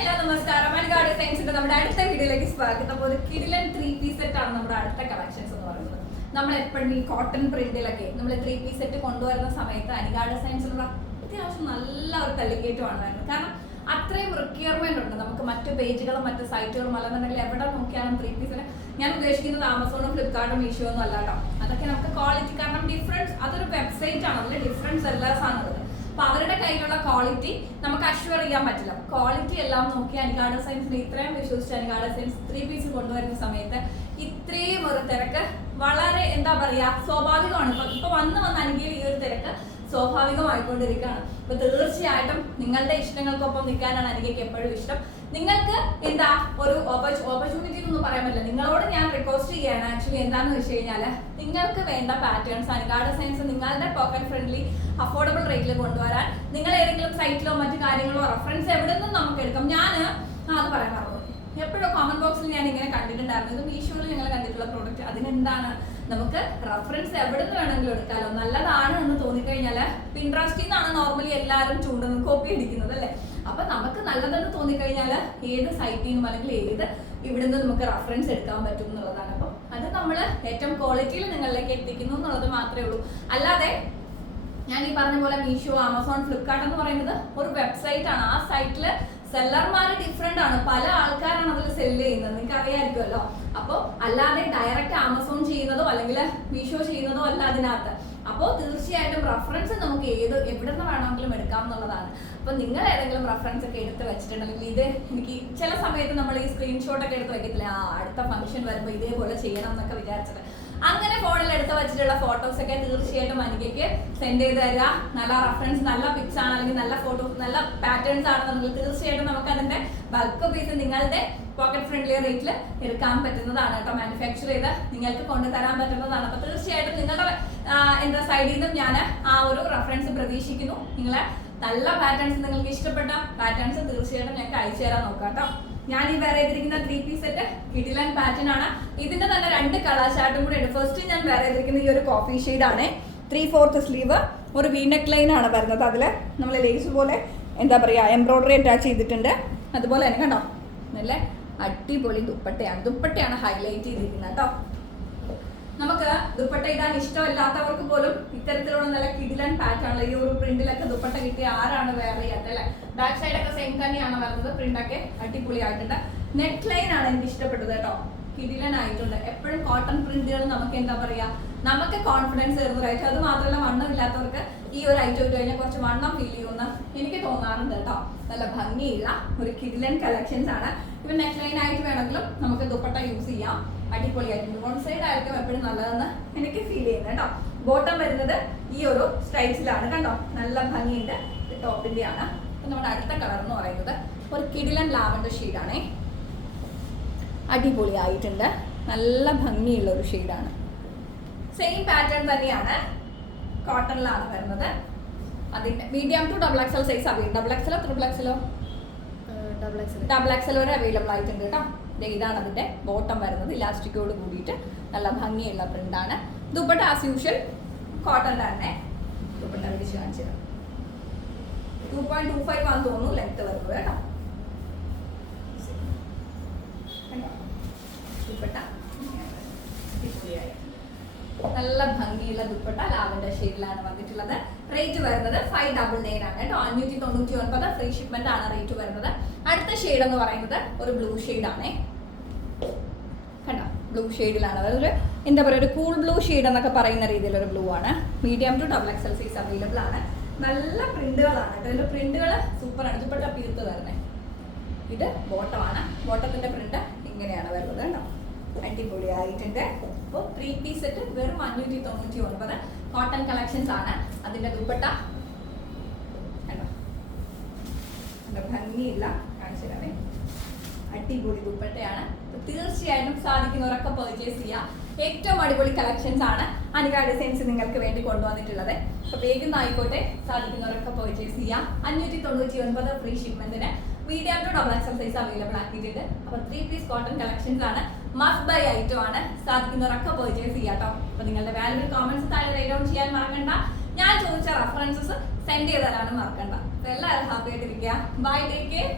Hello നമസ്കാരം. മലയാള സയൻസിന്റെ നമ്മുടെ അടുത്ത വീഡിയോയിലേക്ക് സ്വാഗതം. അപ്പോൾ ഒരു കിടിലൻ ത്രീ പീസ് സെറ്റ് ആണ് നമ്മുടെ അടുത്ത കളക്ഷൻസ് എന്ന് പറയുന്നത്. നമ്മൾ എപ്പോഴും ഈ കോട്ടൺ പ്രിന്റിലൊക്കെ നമ്മൾ ത്രീ പീസ് സെറ്റ് കൊണ്ടുവരുന്ന സമയത്ത് അനിഗാഡ് സയൻസ് നമ്മൾ അത്യാവശ്യം നല്ല ഒരു തല്ലിക്കേറ്റമാണ് കാരണം അത്രയും റിക്വയർമെന്റ് ഉണ്ട്. നമുക്ക് മറ്റു പേജുകളും മറ്റു സൈറ്റുകളും അല്ലെന്നുണ്ടെങ്കിൽ എവിടെ നോക്കിയാലും ത്രീ പീസിന് ഞാൻ ഉദ്ദേശിക്കുന്നത് ആമസോണും ഫ്ലിപ്കാർട്ടും മീഷോ ഒന്നും അല്ല കേട്ടോ. അതൊക്കെ നമുക്ക് ക്വാളിറ്റി കാരണം ഡിഫറൻസ് അതൊരു വെബ്സൈറ്റ് ആണ്. അതിൽ ഡിഫറൻസ് എല്ലാ സാധനങ്ങളും അപ്പൊ അവരുടെ കയ്യിലുള്ള ക്വാളിറ്റി നമുക്ക് അഷ്വർ ചെയ്യാൻ പറ്റില്ല. ക്വാളിറ്റി എല്ലാം നോക്കി അനികാട സയൻസിന് ഇത്രയും വിശ്വസിച്ച് അനികാട സയൻസ് ത്രീ പീസ് കൊണ്ടുവരുന്ന സമയത്ത് ഇത്രയും ഒരു തിരക്ക് വളരെ എന്താ പറയാ സ്വാഭാവികമാണ്. ഇപ്പൊ ഇപ്പൊ വന്ന് വന്ന് അനികയിൽ ഈ ഒരു തിരക്ക് സ്വാഭാവികമായിക്കൊണ്ടിരിക്കുകയാണ്. അപ്പൊ തീർച്ചയായിട്ടും നിങ്ങളുടെ ഇഷ്ടങ്ങൾക്കൊപ്പം നിൽക്കാനാണ് അനികയ്ക്ക് എപ്പോഴും ഇഷ്ടം. നിങ്ങൾക്ക് എന്താ ഒരു ഓപ്പർച്യൂണിറ്റി എന്നൊന്നും പറയാൻ പറ്റില്ല. നിങ്ങളോട് ഞാൻ റിക്വസ്റ്റ് ചെയ്യാണ് ആക്ച്വലി എന്താണെന്ന് വെച്ച് കഴിഞ്ഞാൽ നിങ്ങൾക്ക് വേണ്ട പാറ്റേൺസ് അനുഗാഡ സയൻസ് നിങ്ങളുടെ പോക്കറ്റ് ഫ്രണ്ട്ലി അഫോർഡബിൾ റേറ്റിൽ കൊണ്ടുവരാൻ നിങ്ങൾ ഏതെങ്കിലും സൈറ്റിലോ മറ്റു കാര്യങ്ങളോ റെഫറൻസ് എവിടെ നിന്നും നമുക്ക് എടുക്കാം. ഞാൻ അത് പറയാൻ പറഞ്ഞു. എപ്പോഴും കോമന്റ് ബോക്സിൽ ഞാൻ ഇങ്ങനെ കണ്ടിട്ടുണ്ടായിരുന്നു. മീഷോയിൽ ഞങ്ങൾ കണ്ടിട്ടുള്ള പ്രോഡക്റ്റ് അതിനെന്താണ് നമുക്ക് റെഫറൻസ് എവിടെ നിന്ന് വേണമെങ്കിലും എടുക്കാമല്ലോ നല്ലതാണ് എന്ന് തോന്നിക്കഴിഞ്ഞാൽ പിൻട്രസ്റ്റിൽ നിന്നാണ് നോർമലി എല്ലാവരും ചൂണ്ടുന്നത് കോപ്പി അടിക്കുന്നത് അല്ലേ? അപ്പൊ നമുക്ക് നല്ലതെന്ന് തോന്നിക്കഴിഞ്ഞാൽ ഏത് സൈറ്റിൽ നിന്നും അല്ലെങ്കിൽ ഏത് ഇവിടെ നിന്ന് നമുക്ക് റെഫറൻസ് എടുക്കാൻ പറ്റും എന്നുള്ളതാണ്. അപ്പം അത് നമ്മൾ ഏറ്റവും ക്വാളിറ്റിയിൽ നിങ്ങളിലേക്ക് എത്തിക്കുന്നു എന്നുള്ളത് മാത്രമേ ഉള്ളൂ. അല്ലാതെ ഞാൻ ഈ പറഞ്ഞ പോലെ മീഷോ ആമസോൺ ഫ്ലിപ്കാർട്ട് എന്ന് പറയുന്നത് ഒരു വെബ്സൈറ്റ് ആണ്. ആ സൈറ്റിൽ സെല്ലർമാർ ഡിഫറെന്റ് ആണ്. പല ആൾക്കാരാണ് അതിൽ സെല്ല് ചെയ്യുന്നത്. നിങ്ങൾക്ക് അറിയാമായിരിക്കുമല്ലോ അപ്പോൾ അല്ലാതെ ഡയറക്റ്റ് ആമസോൺ ചെയ്യുന്നതോ അല്ലെങ്കിൽ മീഷോ ചെയ്യുന്നതോ അല്ല അതിനകത്ത്. അപ്പോൾ തീർച്ചയായിട്ടും റഫറൻസ് നമുക്ക് ഏത് എവിടെ നിന്ന് വേണമെങ്കിലും എടുക്കാം എന്നുള്ളതാണ്. അപ്പോൾ നിങ്ങൾ ഏതെങ്കിലും റഫറൻസ് ഒക്കെ എടുത്ത് വെച്ചിട്ടുണ്ടെങ്കിൽ ഇത് എനിക്ക് ചില സമയത്ത് നമ്മൾ ഈ സ്ക്രീൻഷോട്ട് ഒക്കെ എടുത്ത് വെക്കത്തില്ല? ആ അടുത്ത ഫംഗ്ഷൻ വരുമ്പോൾ ഇതേപോലെ ചെയ്യണം എന്നൊക്കെ വിചാരിച്ചത് അങ്ങനെ ഫോണിൽ എടുത്ത് വെച്ചിട്ടുള്ള ഫോട്ടോസ് ഒക്കെ തീർച്ചയായിട്ടും അനികയ്ക്ക് സെൻഡ് ചെയ്ത് തരിക നല്ല റെഫറൻസ് നല്ല പിക്സ് ആണ്. അല്ലെങ്കിൽ നല്ല ഫോട്ടോസ് നല്ല പാറ്റേൺസ് ആണെന്നുണ്ടെങ്കിൽ തീർച്ചയായിട്ടും നമുക്ക് അതിന്റെ ബൾക്ക് പീസ് നിങ്ങളുടെ പോക്കറ്റ് ഫ്രണ്ട്ലി റേറ്റിൽ എടുക്കാൻ പറ്റുന്നതാണ് കേട്ടോ. മാനുഫാക്ചർ ചെയ്ത് നിങ്ങൾക്ക് കൊണ്ടുതരാൻ പറ്റുന്നതാണ്. അപ്പൊ തീർച്ചയായിട്ടും നിങ്ങളുടെ എന്താ സൈഡിൽ നിന്നും ഞാൻ ആ ഒരു റെഫറൻസ് പ്രതീക്ഷിക്കുന്നു. നിങ്ങളെ നല്ല പാറ്റേൺസ് നിങ്ങൾക്ക് ഇഷ്ടപ്പെട്ട പാറ്റേൺസ് തീർച്ചയായിട്ടും ഞങ്ങൾക്ക് അയച്ചു തരാൻ നോക്കാം കേട്ടോ. ഞാൻ ഈ വേറെ ചെയ്തിരിക്കുന്ന ത്രീ പീസ് സെറ്റ് കിഡിലൻ പാറ്റേൺ ആണ്. ഇതിന്റെ തന്നെ രണ്ട് കളർ ചാർട്ടും കൂടെ ഉണ്ട് ഫസ്റ്റ് ഞാൻ വേറെ ചെയ്തിരിക്കുന്ന ഈ ഒരു കോഫി ഷെയ്ഡ് ആണ്. ത്രീ ഫോർത്ത് സ്ലീവ് ഒരു വീനെക്ക് ലൈൻ ആണ് വരുന്നത് അതിൽ നമ്മൾ ലേസ് പോലെ എന്താ പറയുക എംബ്രോയിഡറി അറ്റാച്ച് ചെയ്തിട്ടുണ്ട്. അതുപോലെ തന്നെ കണ്ടോ? നല്ല അടിപൊളി ദുപ്പട്ടയാണ്. ദുപ്പട്ടയാണ് ഹൈലൈറ്റ് ചെയ്തിരിക്കുന്നത് കേട്ടോ. നമുക്ക് ദുപ്പട്ട ഇടാൻ ഇഷ്ടമല്ലാത്തവർക്ക് പോലും ഇത്തരത്തിലുള്ള നല്ല കിടിലൻ പാറ്റേൺ ഈ ഒരു പ്രിന്റിലൊക്കെ ദുപ്പട്ട കിട്ടിയ ആരാണ് വേറെ അല്ലെ? ബാക്ക് സൈഡ് ഒക്കെ സെയിം തന്നെയാണ് വരുന്നത്. പ്രിന്റൊക്കെ അടിപൊളിയായിട്ടുണ്ട്. നെക്ക് ലൈൻ ആണ് എനിക്ക് ഇഷ്ടപ്പെട്ടത് കേട്ടോ. കിടിലൻ ആയിട്ടുണ്ട് എപ്പോഴും കോട്ടൺ പ്രിന്റുകൾ നമുക്ക് എന്താ പറയാ? നമുക്ക് കോൺഫിഡൻസ് തരുന്ന റൈറ്റ് അത് മാത്രമല്ല വണ്ണം ഇല്ലാത്തവർക്ക് ഈ ഒരു ഐറ്റം ഇട്ട് കഴിഞ്ഞാൽ കുറച്ച് വണ്ണം ഫീൽ ചെയ്യുമെന്ന് എനിക്ക് തോന്നാറുണ്ട് കേട്ടോ. നല്ല ഭംഗിയുള്ള ഒരു കിഡിലൻ കളക്ഷൻസ് ആണ്. ഇവ നെക്ക് ലൈൻ ആയിട്ട് വേണമെങ്കിലും നമുക്ക് ദുപ്പട്ട യൂസ് ചെയ്യാം. അടിപൊളിയായിട്ടുണ്ട് വൺ സൈഡ് ആയിരിക്കും എപ്പോഴും നല്ലതെന്ന് എനിക്ക് ഫീൽ ചെയ്യുന്നത് കേട്ടോ. ബോട്ടം വരുന്നത് ഈ ഒരു സ്ട്രൈപ്സിലാണ് കണ്ടോ? നല്ല ഭംഗിയുണ്ട്. ടോപ്പിന്റെ ആണ്. അപ്പൊ നമ്മുടെ അടുത്ത കളർ എന്ന് പറയുന്നത് ഒരു കിടിലൻ ലാവൻഡർ ഷെയ്ഡാണേ അടിപൊളിയായിട്ടുണ്ട്. നല്ല ഭംഗിയുള്ള ഒരു ഷെയ്ഡാണ് സെയിം പാറ്റേൺ തന്നെയാണ് കോട്ടണിലാണ് വരുന്നത്. അതിന്റെ medium to double XL size available double എക്സലോ triple എക്സലോ ഡബിൾ എക്സൽ ഡബിൾ എക്സൽ വരെ അവൈലബിൾ ആയിട്ടുണ്ട് കേട്ടോ. ഇതാണ് അതിന്റെ ബോട്ടം വരുന്നത്. ഇലാസ്റ്റിക്കോട് കൂടിയിട്ട് നല്ല ഭംഗിയുള്ള പ്രിന്റാണ് ദുപ്പട്ട ആസ് യൂഷ്വൽ കോട്ടൺ തന്നെ ദുപ്പട്ട വിളിച്ച് കാണിച്ചു ടു പോയിന്റ് ടു ഫൈവ് ആണെന്ന് തോന്നുന്നു ലെങ്ത് വരുന്നത് കേട്ടോ? ദുപ്പട്ട. നല്ല ഭംഗിയുള്ള ദുപ്പട്ട ലാവൻഡർ ഷെയ്ഡിലാണ് വന്നിട്ടുള്ളത്. റേറ്റ് വരുന്നത് ഫൈവ് ഡബിൾ നയൻ ആണ് കേട്ടോ. അഞ്ഞൂറ്റി തൊണ്ണൂറ്റി ഒൻപത് ഫ്രീ ഷിപ്മെന്റ് ആണ് റേറ്റ് വരുന്നത്. അടുത്ത ഷെയ്ഡ് എന്ന് പറയുന്നത് ഒരു ബ്ലൂ ഷെയ്ഡ് ആണേ. ബ്ലൂ ഷെയ്ഡിലാണ് അതായത് ഒരു എന്താ പറയുക ഒരു കൂൾ ബ്ലൂ ഷെയ്ഡ് എന്നൊക്കെ പറയുന്ന രീതിയിലൊരു ബ്ലൂ ആണ്. Medium to double XL size available ആണ്. നല്ല പ്രിന്റുകളാണ് കേട്ടോ. ഇതിന്റെ പ്രിന്റുകൾ സൂപ്പറാണ് ദുപ്പട്ട പീർത്ത് വരുന്നത് ഇത് ബോട്ടമാണ് ബോട്ടത്തിന്റെ പ്രിന്റ് ഇങ്ങനെയാണ് വരുന്നത് കേട്ടോ. അടിപൊളിയായിട്ടുണ്ട്. അപ്പോൾ ത്രീ പീസ് സെറ്റ് വെറും അഞ്ഞൂറ്റി തൊണ്ണൂറ്റി ഒൻപത് കോട്ടൺ കളക്ഷൻസ് ആണ്. അതിന്റെ ദുപ്പട്ട. കണ്ടോ? ഭംഗിയില്ല. കാണിച്ചു തരാമേ. അടിപൊളി ദുപ്പട്ടയാണ്. തീർച്ചയായിട്ടും സാധിക്കുന്നവരൊക്കെ പർച്ചേസ് ചെയ്യാം. ഏറ്റവും അടിപൊളി കളക്ഷൻസ് ആണ് അനിക ഡിസൈൻസ് നിങ്ങൾക്ക് വേണ്ടി കൊണ്ടുവന്നിട്ടുള്ളത്. അപ്പൊ വേഗം ആയിക്കോട്ടെ സാധിക്കുന്നവരൊക്കെ പർച്ചേസ് ചെയ്യാം. അഞ്ഞൂറ്റി തൊണ്ണൂറ്റി ഒൻപത് free ഷിപ്മെന്റിന് medium to double XL size available ആക്കിയിട്ടുണ്ട്. അപ്പൊ ത്രീ പീസ് കോട്ടൺ കളക്ഷൻസ് ആണ്. മസ്റ്റ് ബൈ ഐറ്റം ആണ്. സാധിക്കുന്നവരൊക്കെ പർച്ചേസ് ചെയ്യാം കേട്ടോ അപ്പൊ നിങ്ങളുടെ വാല്യൂബിൾ കോമൻസ് താഴെ റൈറ്റ് ഡൗൺ ചെയ്യാൻ മറക്കണ്ട. ഞാൻ ചോദിച്ച റെഫറൻസസ് സെൻഡ് ചെയ്തതാണ് മറക്കണ്ട. എല്ലാവരും ഹാപ്പി ആയിട്ടിരിക്കുക. Bye take care